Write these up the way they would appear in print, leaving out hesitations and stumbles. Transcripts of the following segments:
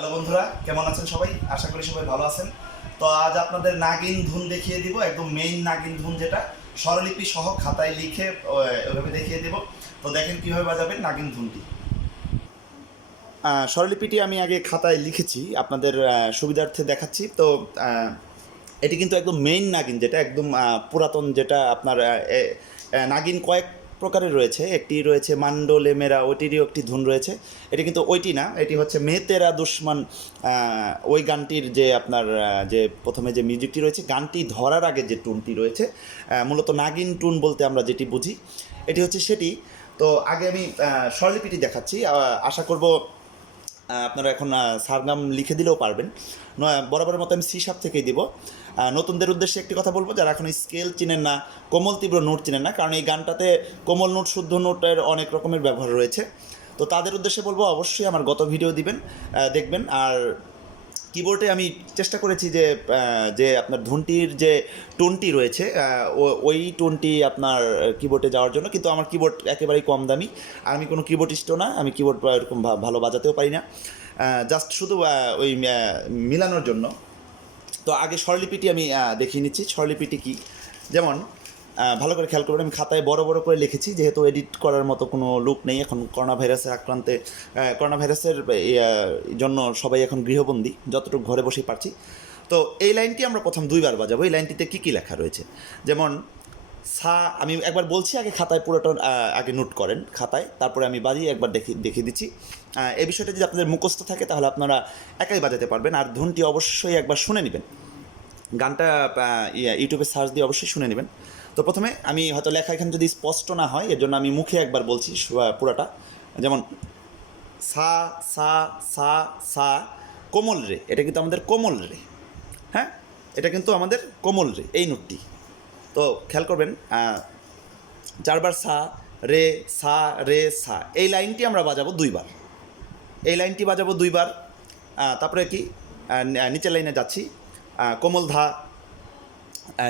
Hello বন্ধুরা, কেমন আছেন সবাই? আশা করি সবাই ভালো আছেন। তো আজ আপনাদের নাগিন ধুন দেখিয়ে দিব, একদম মেইন নাগিন ধুন, যেটা স্বরলিপি সহ খাতায় লিখে ওইভাবে দেখিয়ে দিব। তো দেখেন কীভাবে বাজাবেন নাগিন ধুনটি। স্বরলিপিটি আমি আগে খাতায় লিখেছি, আপনাদের সুবিধার্থে দেখাচ্ছি। তো এটি কিন্তু একদম মেইন নাগিন, যেটা একদম পুরাতন, যেটা আপনার নাগিন কয়েক প্রকারের রয়েছে। একটি রয়েছে মান্ডোলে মেরা, ওইটিরও একটি ধুন রয়েছে। এটি কিন্তু ওইটি না, এটি হচ্ছে মে তেরা দুশ্মন। ওই গানটির যে আপনার যে প্রথমে যে মিউজিকটি রয়েছে, গানটি ধরার আগে যে টুনটি রয়েছে, মূলত নাগিন টুন বলতে আমরা যেটি বুঝি, এটি হচ্ছে সেটি। তো আগে আমি স্বরলিপিটি দেখাচ্ছি, আশা করব আপনারা এখন সারনাম লিখে দিলেও পারবেন। বরাবরের মতো আমি সি শার্প থেকেই দিব। নতুনদের উদ্দেশ্যে একটি কথা বলবো, যারা এখন স্কেল চিনেন না, কোমল তীব্র নোট চিনেন না, কারণ এই গানটাতে কোমল নোট, শুদ্ধ নোটের অনেক রকমের ব্যবহার রয়েছে। তো তাদের উদ্দেশ্যে বলবো, অবশ্যই আমার গত ভিডিও দেখবেন। আর কিবোর্ডে আমি চেষ্টা করেছি যে যে আপনার ধুনটির যে টোনটি রয়েছে, ওই টোনটি আপনার কিবোর্ডে যাওয়ার জন্য, কিন্তু আমার কিবোর্ড একেবারেই কম দামি, আর আমি কোনো কিবোর্ডিস্টও না, আমি কিবোর্ড এরকম ভালো বাজাতেও পারি না, জাস্ট শুধু ওই মিলানোর জন্য। তো আগে স্বরলিপিটি আমি দেখিয়ে নিচ্ছি স্বরলিপিটি কী। যেমন ভালো করে খেয়াল করবেন, আমি খাতায় বড় বড় করে লিখেছি, যেহেতু এডিট করার মতো কোনো লুক নেই এখন। করোনা ভাইরাসের জন্য সবাই এখন গৃহবন্দী, যতটুকু ঘরে বসেই পারছি। তো এই লাইনটি আমরা প্রথম দুইবার বাজাবো। এই লাইনটিতে কী কী লেখা রয়েছে, যেমন সা, আমি একবার বলছি, আগে খাতায় পুরোটা আগে নোট করেন খাতায়, তারপরে আমি বাজিয়ে একবার দেখিয়ে দিচ্ছি। এই বিষয়টা যদি আপনাদের মুখস্থ থাকে তাহলে আপনারা একাই বাজাতে পারবেন। আর ধুনটি অবশ্যই একবার শুনে নেবেন, গানটা ইউটিউবে সার্চ দিয়ে অবশ্যই শুনে নেবেন। তো প্রথমে আমি হয়তো লেখা এখানে যদি স্পষ্ট না হয়, এর জন্য আমি মুখে একবার বলছি পুরাটা। যেমন সা সা সা সা, কোমল রে, এটা কিন্তু আমাদের কোমল রে। হ্যাঁ, এটা কিন্তু আমাদের কোমল রে, এই নোটটি। তো খেয়াল করবেন, চারবার সা রে সা রে সা, এই লাইনটি আমরা বাজাবো দুইবার। এই লাইনটি বাজাবো দুইবার। তারপরে কি, নিচের লাইনে যাচ্ছি, কোমল ধা,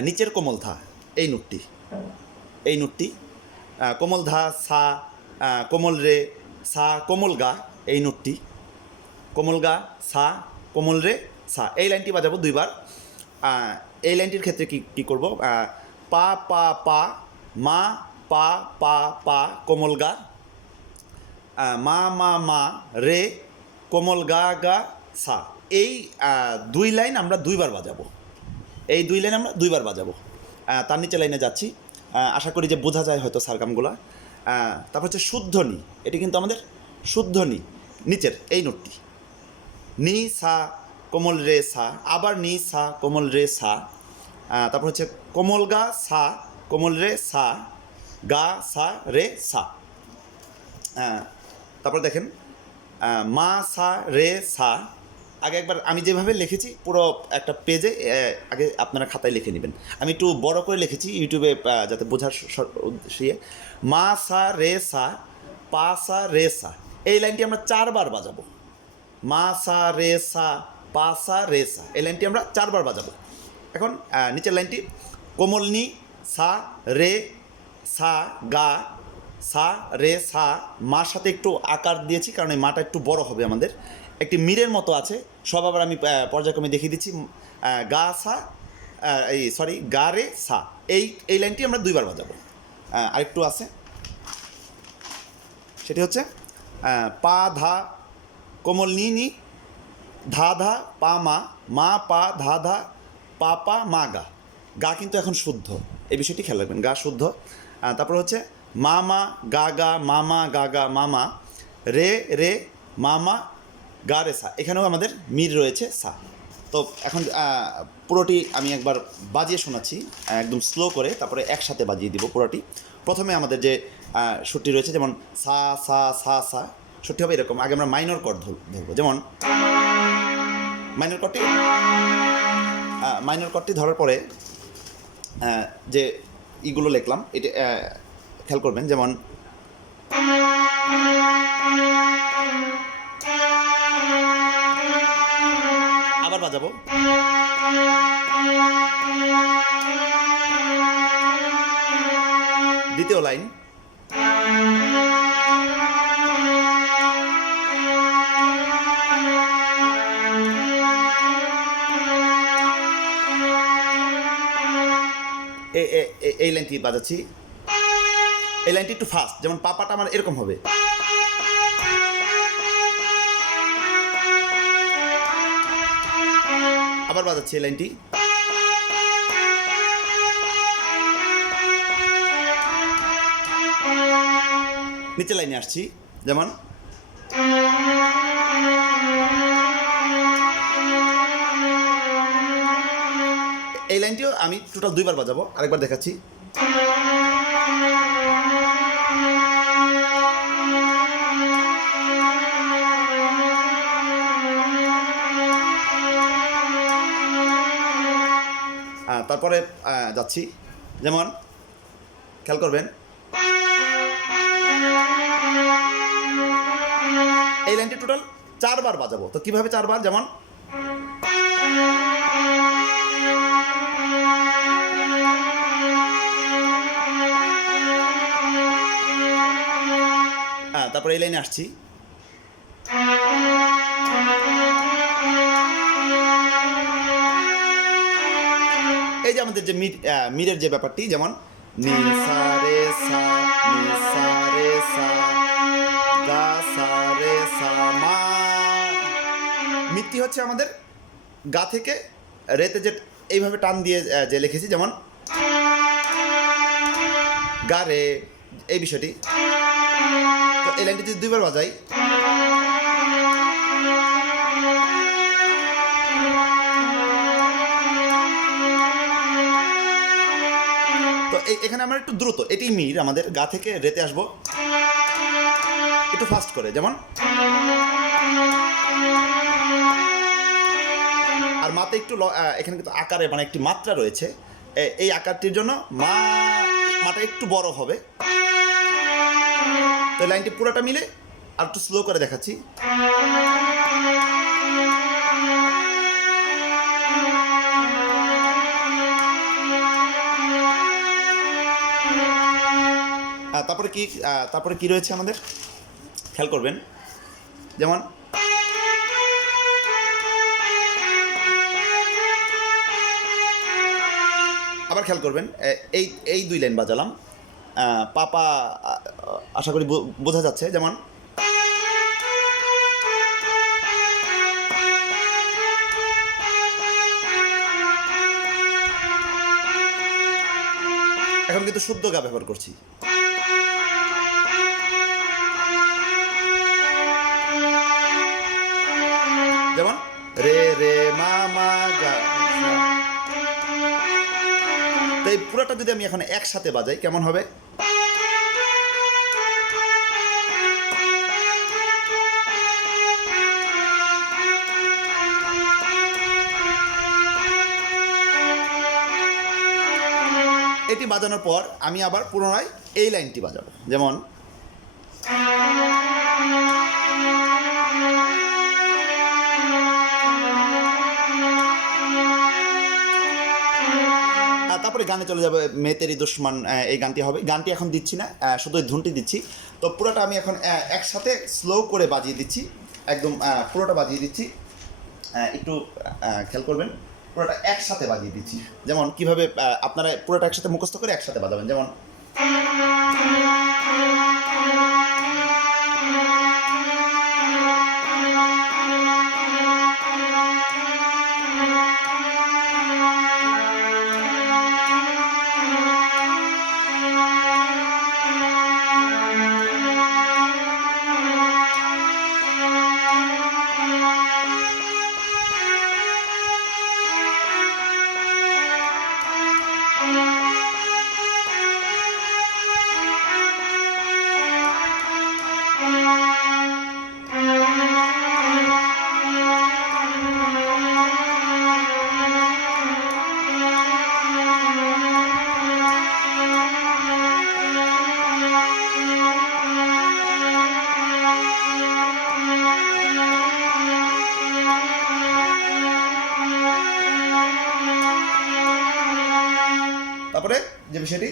নিচের কোমল ধা, এই নোটটি, কোমল ধা সা, কোমল রে সা, কোমল গা, এই নোটটি, কোমল গা সা, কোমল রে সা, এই লাইনটি বাজাবো দুইবার। এই লাইনটির ক্ষেত্রে কী করব, পা পা পা, মা পা পা পা, কোমল গা, মা মা মা রে, কোমল গা গা সা। এই দুই লাইন আমরা দুইবার বাজাবো। তার নিচে লাইনে যাচ্ছি, আশা করি যে বোঝা যায় হয়তো সারগামগুলা। তারপর হচ্ছে শুদ্ধনি, এটি কিন্তু আমাদের শুদ্ধনি, নিচের এই নোটটি, নি সা কোমল রে সা, আবার নি সা কোমল রে সা। তারপর হচ্ছে কোমল গা সা, কোমল রে সা, গা সা রে সা। তারপর দেখেন, মা সা রে সা। আগে একবার আমি যেভাবে লিখেছি পুরো একটা পেজে আগে আপনারা খাতায় লিখে নেবেন। আমি একটু বড় করে লিখেছি ইউটিউবে, যাতে বোঝার উদ্দেশ্যে। মা সা রে সা, পা সা রে সা, এই লাইনটি আমরা চারবার বাজাবো। মা সা রে সা, পা সা রে সা, এই লাইনটি আমরা চারবার বাজাবো। এখন নিচের লাইনটি, কোমল নি সা রে সা গা সা রে সা, মার সাথে একটু আকার দিয়েছি কারণ এই মাটা একটু বড় হবে আমাদের, একটি মিরের মতো আছে। সব আবার আমি পর্যায়ক্রমে দেখিয়ে দিচ্ছি। গা সা, গা রে সা, এই লাইনটি আমরা দুইবার বাজাবো। আরেকটু আছে, সেটি হচ্ছে পা ধা, কোমল নি নি, ধা ধা পা মা, মা পা ধা ধা পা পা মা গা। গা কিন্তু এখন শুদ্ধ, এই বিষয়টি খেয়াল রাখবেন, গা শুদ্ধ। তারপর হচ্ছে মা মা গা গা, মামা গা গা মামা, রে রে মামা গা রে সা, এখানেও আমাদের মির রয়েছে সা। তো এখন পুরোটি আমি একবার বাজিয়ে শোনাচ্ছি, একদম স্লো করে, তারপরে একসাথে বাজিয়ে দিব পুরোটি। প্রথমে আমাদের যে সুরটি রয়েছে, যেমন সা সা সা সা, সুরটি হবে এরকম। আগে আমরা মাইনর কর্ড ধরবো, যেমন মাইনর কর্ডটি ধরার পরে যে ইগুলো লিখলাম, এটা খেয়াল করবেন। যেমন আবার বাজাবো, দ্বিতীয় লাইন, এই লাইনটি বাজাচ্ছি। এই লাইনটি একটু ফাস্ট, যেমন পাপাটা আমার এরকম হবে। আবার বাজাচ্ছি এই লাইনটি। নিচে লাইনে আসছি, যেমন এই লাইনটিও আমি টোটাল 2 বার বাজাবো, আরেকবার দেখাচ্ছি। তারপরে যাচ্ছি, যেমন খেয়াল করবেন এই লাইনটি টোটাল 4 বার বাজাবো। তো কিভাবে 4 বার, যেমন তারপরে এই লাইনে আসছি, এই যে আমাদের যে মিরের যে ব্যাপারটি, যেমন নি সা রে সা, নি সা রে সা, গা সা রে সা মা। মিরটি হচ্ছে আমাদের গা থেকে রেতে যে এইভাবে টান দিয়ে যে লিখেছি, যেমন গা রে, এই বিষয়টি। তো এই লাইনটি যদি 2 বার বাজাই, তো এখানে আমরা একটু দ্রুত, এটি মির আমাদের গা থেকে রেতে আসবো একটু ফাস্ট করে, যেমন আর মাতে একটু এখানে কিন্তু আকারে মানে একটি মাত্রা রয়েছে, এই আকারটির জন্য মাটা একটু বড় হবে। তো লাইনটি পুরোটা মিলে আর একটু স্লো করে দেখাচ্ছি। তারপরে কি রয়েছে আমাদের খেয়াল করবেন, যেমন আবার খেয়াল করবেন এই 2 লাইন বাজালাম, পাপা আশা করি বোঝা যাচ্ছে, যেমন এখন কিন্তু শুদ্ধ গা ব্যবহার করছি। যেমন রে রে মা মা গা। তো এই পুরোটা যদি আমি এখন একসাথে বাজাই কেমন হবে? এটি বাজানোর পর আমি আবার পুনরায় এই লাইনটি বাজাবো, যেমন তারপরে গানে চলে যাবে মে তেরি দুশমান, এই গানটি হবে। গানটি এখন দিচ্ছি না, শুধু ধুনটি দিচ্ছি। তো পুরোটা আমি এখন একসাথে স্লো করে বাজিয়ে দিচ্ছি, একদম পুরোটা বাজিয়ে দিচ্ছি। একটু খেয়াল করবেন, পুরোটা একসাথে বাজিয়ে দিচ্ছি। যেমন কিভাবে আপনারা পুরোটা একসাথে মুখস্থ করে একসাথে বাজাবেন, যেমন তারপরে যে বিষয়টি,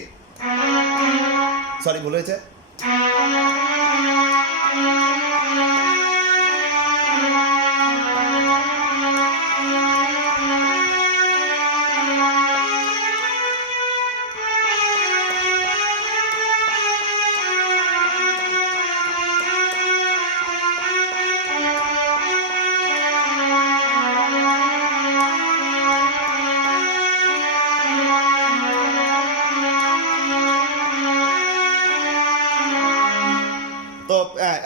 সরি ভুল হয়েছে,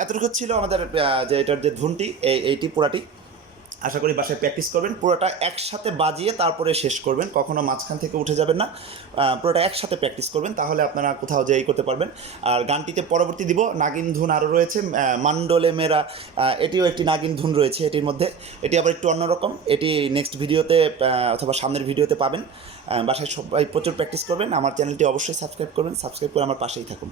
এতটুকু ছিল আমাদের যে এটার যে ধুনটি এইটি পুরাটি। আশা করি বাসায় প্র্যাকটিস করবেন, পুরোটা একসাথে বাজিয়ে তারপরে শেষ করবেন, কখনো মাঝখান থেকে উঠে যাবেন না, পুরোটা একসাথে প্র্যাকটিস করবেন, তাহলে আপনারা কোথাও যেই করতে পারবেন। আর গানটিতে পরবর্তী দিব নাগিন ধুন আরও রয়েছে, মান্ডলে মেরা, এটিও একটি নাগিন ধুন রয়েছে এটির মধ্যে। এটি আবার একটু অন্যরকম, এটি নেক্সট ভিডিওতে অথবা সামনের ভিডিওতে পাবেন। বাসায় সবাই প্রচুর প্র্যাকটিস করবেন, আমার চ্যানেলটি অবশ্যই সাবস্ক্রাইব করবেন, সাবস্ক্রাইব করে আমার পাশেই থাকুন।